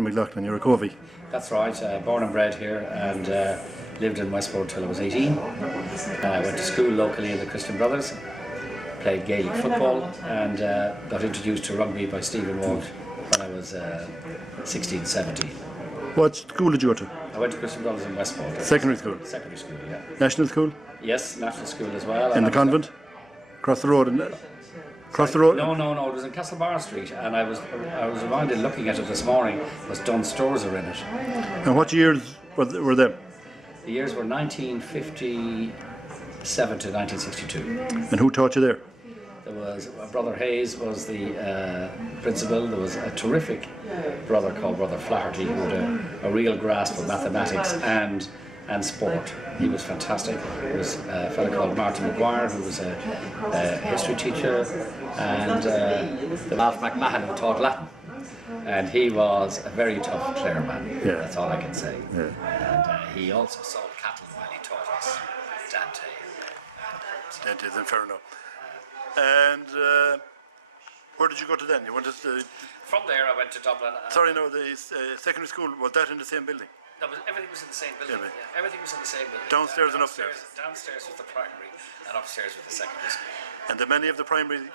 Mc Loughlin, you're a Covey. That's right, born and bred here and lived in Westport till I was 18. I went to school locally in the Christian Brothers, played Gaelic football and got introduced to rugby by Stephen Walsh when I was 16, 17. What school did you go to? I went to Christian Brothers in Westport. Secondary school? Secondary school, yeah. National school? Yes, national school as well. In the convent? Across the road? Across the road? No, it was in Castlebar Street, and I was reminded looking at it this morning, was Dunn Stores are in it. And what years were them? The years were 1957 to 1962. And who taught you there? There was Brother Hayes was the principal. There was a terrific brother called Brother Flaherty who had a real grasp of mathematics and sport. He was fantastic. There was a fellow called Martin McGuire who was a history teacher, and Ralph McMahon who taught Latin. And he was a very tough player man. Yeah. That's all I can say. Yeah. And he also sold cattle while he taught us Dante. Dante is Inferno. And where did you go to then? You went to From there I went to Dublin. the secondary school, was that in the same building? Everything was in the same building. Yeah, everything was in the same building. Downstairs and upstairs? Downstairs was the primary and upstairs was the secondary school. And did many of the primary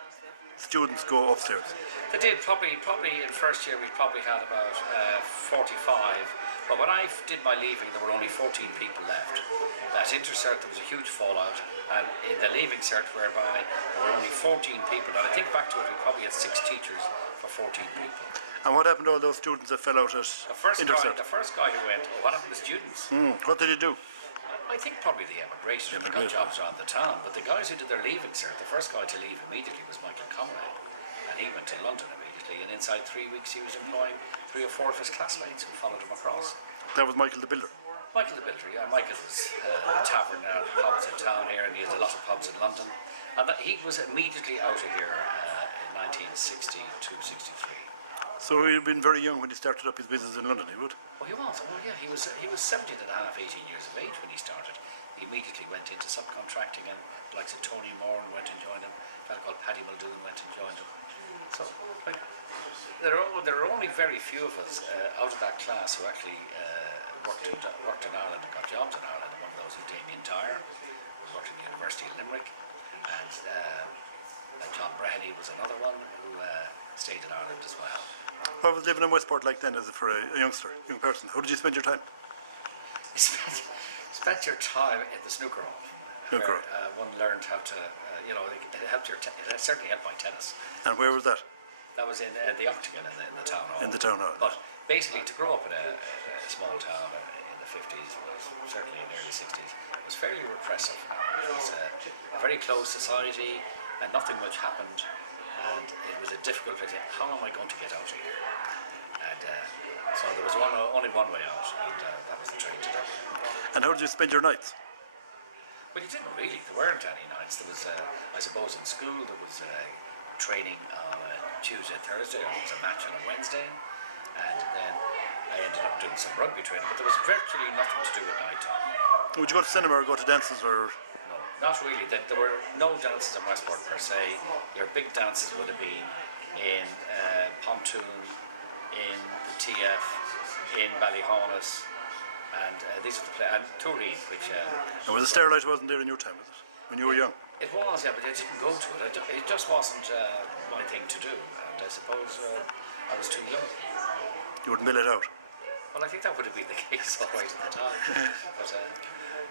students go upstairs? They did, probably in first year we probably had about 45, but when I did my leaving there were only 14 people left. At intercert there was a huge fallout, and in the leaving cert whereby there were only 14 people, and I think back to it we probably had 6 teachers for 14 people. And what happened to all those students that fell out at intercert? The first guy who went, what happened to the students? What did he do? I think probably the emigrated and got jobs around the town, but the guys who did their leaving cert, the first guy to leave immediately was Michael Conrad, and he went to London immediately, and inside 3 weeks he was employing 3 or 4 of his classmates who followed him across. That was Michael the Builder? Michael the Builder, yeah. Michael was a tavern now, the pubs in town here, and he had a lot of pubs in London, and he was immediately out of here in 1962, 63. So he'd been very young when he started up his business in London, he would? Oh, he was. Oh, yeah. He was 17 and a half, 18 years of age when he started. He immediately went into subcontracting, and the likes of Tony Moore went and joined him. A fellow called Paddy Muldoon went and joined him. So, there are only very few of us out of that class who actually worked in Ireland and got jobs in Ireland. And one of those was Damien Dyer, who worked in the University of Limerick, and John Breheny was another one who stayed in Ireland as well. What was living in Westport like then for a young person? How did you spend your time? Spent your time in the snooker hall. Where, one learned how to, it certainly helped my tennis. And where was that? That was in the Octagon in the town hall. In the town hall. But basically to grow up in a small town in the 50s, certainly in the early 60s, was fairly repressive. It was a very closed society and nothing much happened. And it was a difficult place. How am I going to get out of here? And so there was only one way out, and that was the train to Dublin. And how did you spend your nights? Well, you didn't really. There weren't any nights. There was, I suppose, in school there was training on a Tuesday and Thursday, and there was a match on a Wednesday, and then I ended up doing some rugby training. But there was virtually nothing to do at night time. Would you go to cinema or go to dances or? Not really. There were no dances in Westport per se. Your big dances would have been in Pontoon, in the TF, in Ballyhaunis, and these are the and Turin, which. And was the Starlight wasn't there in your time, was it? When you were young? It was, yeah, but I didn't go to it. It just wasn't my thing to do, and I suppose I was too young. You wouldn't mill it out? Well, I think that would have been the case always at the time. But,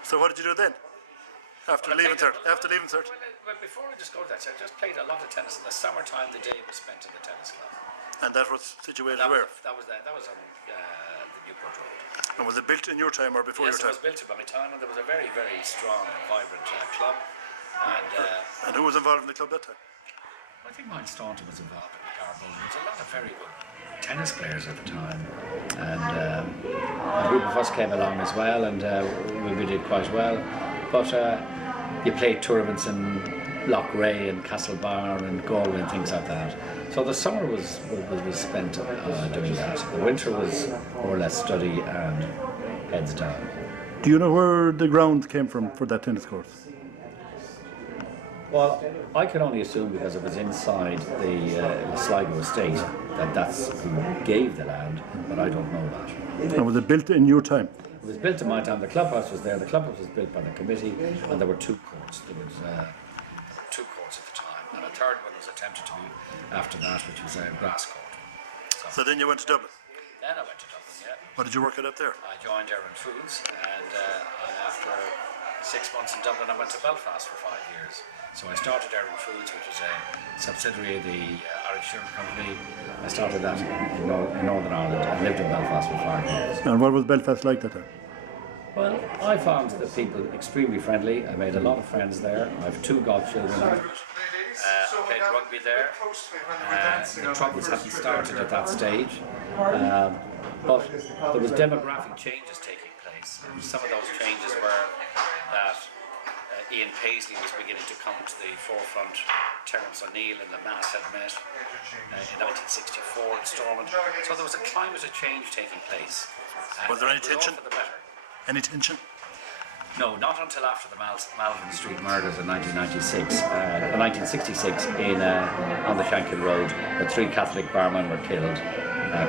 so what did you do then? After leaving cert? Well, before I just go to that, I just played a lot of tennis. In the summertime, the day was spent in the tennis club. And that was situated where? That was on the Newport Road. And was it built in your time or before your time? Yes, it was built by my time, and there was a very, very strong and vibrant club. And who was involved in the club that time? I think Mike Staunton was involved in the Powerball. There was a lot of very good tennis players at the time, and a group of us came along as well, and we did quite well. But you played tournaments in Loughrea and Castlebar and Galway and things like that. So the summer was spent doing that. The winter was more or less study and heads down. Do you know where the ground came from for that tennis course? Well, I can only assume because it was inside the Sligo estate that's who gave the land, but I don't know that. And was it built in your time? It was built in my time. The clubhouse was there. The clubhouse was built by the committee, and there were 2 courts. There was 2 courts at the time, and a third one was attempted to be after that, which was a grass court. So then you went to Dublin. Then I went to Dublin, yeah. What did you work at up there? I joined Aaron Foods, and after 6 months in Dublin, I went to Belfast for 5 years. So I started Aaron Foods, which was a subsidiary of the Irish Sugar Company. I started that in Northern Ireland. I lived in Belfast for 5 years. And what was Belfast like that time? Well, I found the people extremely friendly. I made a lot of friends there. I have 2 godchildren. I played rugby there. The troubles hadn't started at that stage. But there was demographic changes taking place. Some of those changes were that Ian Paisley was beginning to come to the forefront. Terence O'Neill and the Mass had met in 1964 in Stormont. So there was a climate of change taking place. Was there any tension? For the better. Any tension? No, not until after the Malvern Street murders in 1966 on the Shankill Road, where 3 Catholic barmen were killed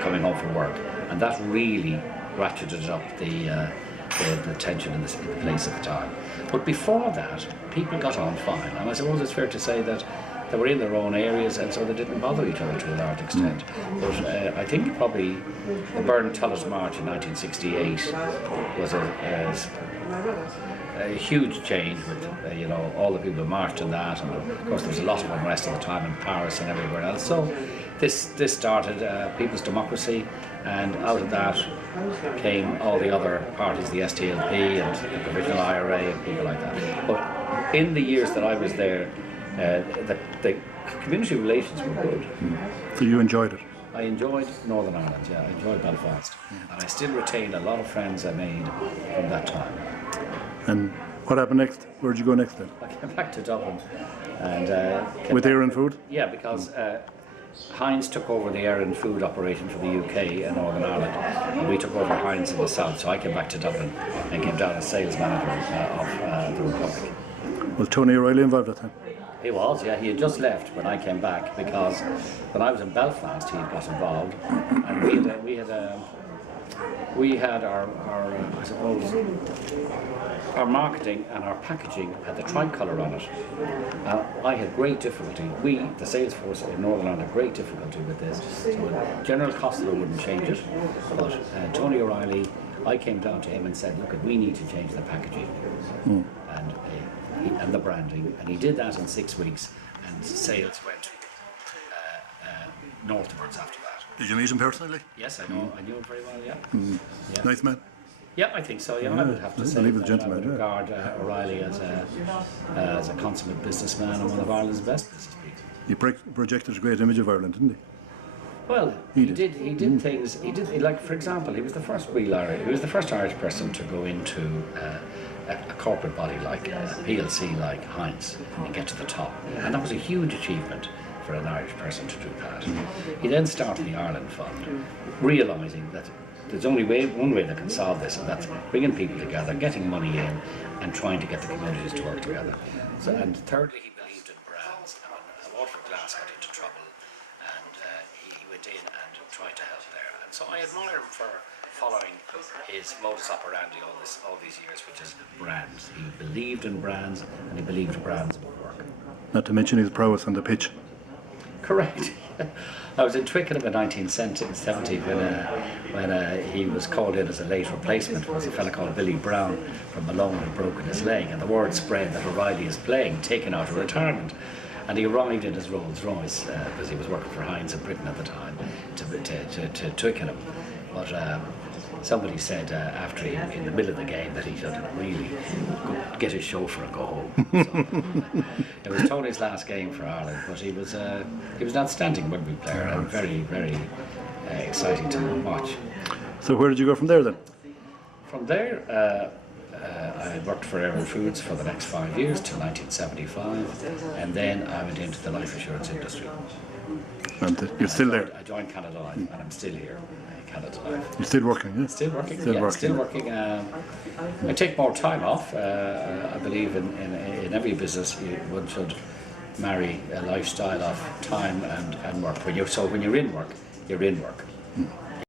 coming home from work, and that really ratcheted up the tension in the place at the time. But before that, people got on fine, and I suppose it's fair to say that they were in their own areas, and so they didn't bother each other to a large extent. But I think probably the Burn Tullis March in 1968 was a huge change with all the people who marched in that, and of course there was a lot of unrest at the time in Paris and everywhere else. So this started People's Democracy, and out of that came all the other parties, the STLP and the Provisional IRA and people like that. But in the years that I was there, the community relations were good. So you enjoyed it? I enjoyed Northern Ireland, yeah, I enjoyed Belfast. And I still retain a lot of friends I made from that time. And what happened next? Where did you go next then? I came back to Dublin. And with Aaron Food? Yeah, because Heinz took over the Aaron Food operation for the UK and Northern Ireland, and we took over Heinz in the south. So I came back to Dublin and came down as sales manager of the Republic. Was Tony O'Reilly involved at that time? He was, yeah. He had just left when I came back, because when I was in Belfast, he got involved, and we had our I suppose, our marketing and our packaging had the tricolour on it. I had great difficulty. We, the sales force in Northern Ireland, had great difficulty with this. So General Costello wouldn't change it, but Tony O'Reilly, I came down to him and said, look, we need to change the packaging and the branding, and he did that in 6 weeks, and sales went northwards after that. Did you meet him personally? Yes, I knew him very well, yeah. Yeah. Nice man? Yeah, I think so, yeah. I would have to say Unbelievable that gentleman, I would regard O'Reilly as a consummate businessman and one of Ireland's best business people. He projected a great image of Ireland, didn't he? Well, he did things. He did, like, for example, he was the first Irish person to go into a corporate body like PLC, like Heinz, and get to the top. And that was a huge achievement for an Irish person to do that. He then started the Ireland Fund, realising that there's only one way that can solve this, and that's bringing people together, getting money in, and trying to get the communities to work together. So, and thirdly, he believed in brands. And when Waterford Glass got into trouble, and he went in and tried to help there. And so I admire him for following his modus operandi all these years, which is brands. He believed in brands, and he believed brands would work. Not to mention his prowess on the pitch. Correct. I was in Twickenham in 1970 when he was called in as a late replacement. There was a fellow called Billy Brown from Malone had broken his leg, and the word spread that O'Reilly is playing, taken out of retirement. And he arrived in his Rolls Royce, because he was working for Heinz in Britain at the time, to Twickenham. But somebody said after in the middle of the game that he should really get his chauffeur and go home. So, it was Tony's last game for Ireland, but he was an outstanding rugby player and very, very exciting to watch. So where did you go from there then? From there, I worked for Aaron Foods for the next 5 years till 1975, and then I went into the life assurance industry. And you're still there? I joined Canada Life, and I'm still here. Canada Life. You're still working, yeah? Still working. Still working. I take more time off. I believe in every business one should marry a lifestyle of time and work. When you're in work, you're in work.